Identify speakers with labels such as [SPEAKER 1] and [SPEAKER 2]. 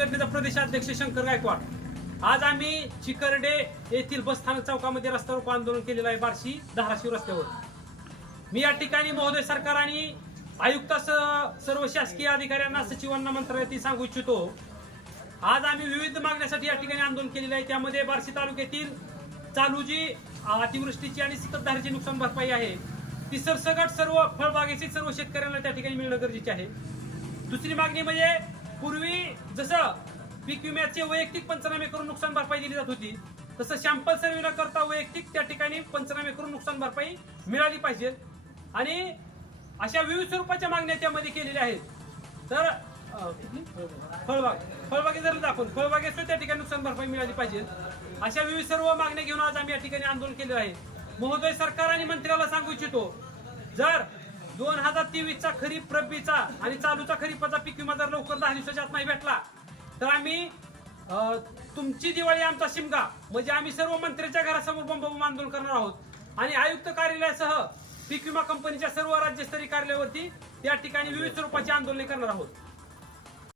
[SPEAKER 1] संघटनेचा प्रदेशाध्यक्ष शंकर गायकवाड आज आम्ही चिकर्डे येथील बस स्थानक चौकामध्ये रस्त्यावर आंदोलन केलेलं आहे बार्शी धाराशिव रस्त्यावर मी या ठिकाणी महोदय सरकार आणि आयुक्तास सर्व शासकीय अधिकाऱ्यांना सचिवांना मंत्रालयातील सांगू इच्छितो आज आम्ही विविध मागण्यासाठी या ठिकाणी आंदोलन केलेलं आहे त्यामध्ये बार्शी तालुक्यातील चालू जी अतिवृष्टीची आणि सततधारीची नुकसान भरपाई आहे ती सरसगट सर्व फळबागेची सर्व शेतकऱ्यांना त्या ठिकाणी मिळणं गरजेचे आहे दुसरी मागणी म्हणजे पूर्वी जसं पीक विम्याचे वैयक्तिक पंचनामे करून नुकसान भरपाई दिली जात होती तसं शॅम्पल सर्वे न करता वैयक्तिक त्या ठिकाणी पंचनामे करून नुकसान भरपाई मिळाली पाहिजे आणि अशा विविध स्वरूपाच्या मागण्या त्यामध्ये केलेल्या आहेत तर फळबाग फळबागे जर दाखवून फळबागे सुद्धा त्या ठिकाणी नुकसान भरपाई मिळाली पाहिजे अशा विविध सर्व मागण्या घेऊन आज आम्ही या ठिकाणी आंदोलन केलेलं आहे महोदय सरकार आणि मंत्र्याला सांगू इच्छितो जर दोन हजार तेवीसचा खरीप रब्बीचा आणि चालूचा खरीपाचा पीक विमा जर लवकर दहा दिवसाच्या आत नाही भेटला तर आम्ही तुमची दिवाळी आमचा शिमगा म्हणजे आम्ही सर्व मंत्र्यांच्या घरासमोर बंब आंदोलन करणार आहोत आणि आयुक्त कार्यालयासह पीक विमा
[SPEAKER 2] कंपनीच्या सर्व राज्यस्तरीय कार्यालयावरती त्या ठिकाणी विविध स्वरूपाची आंदोलने करणार आहोत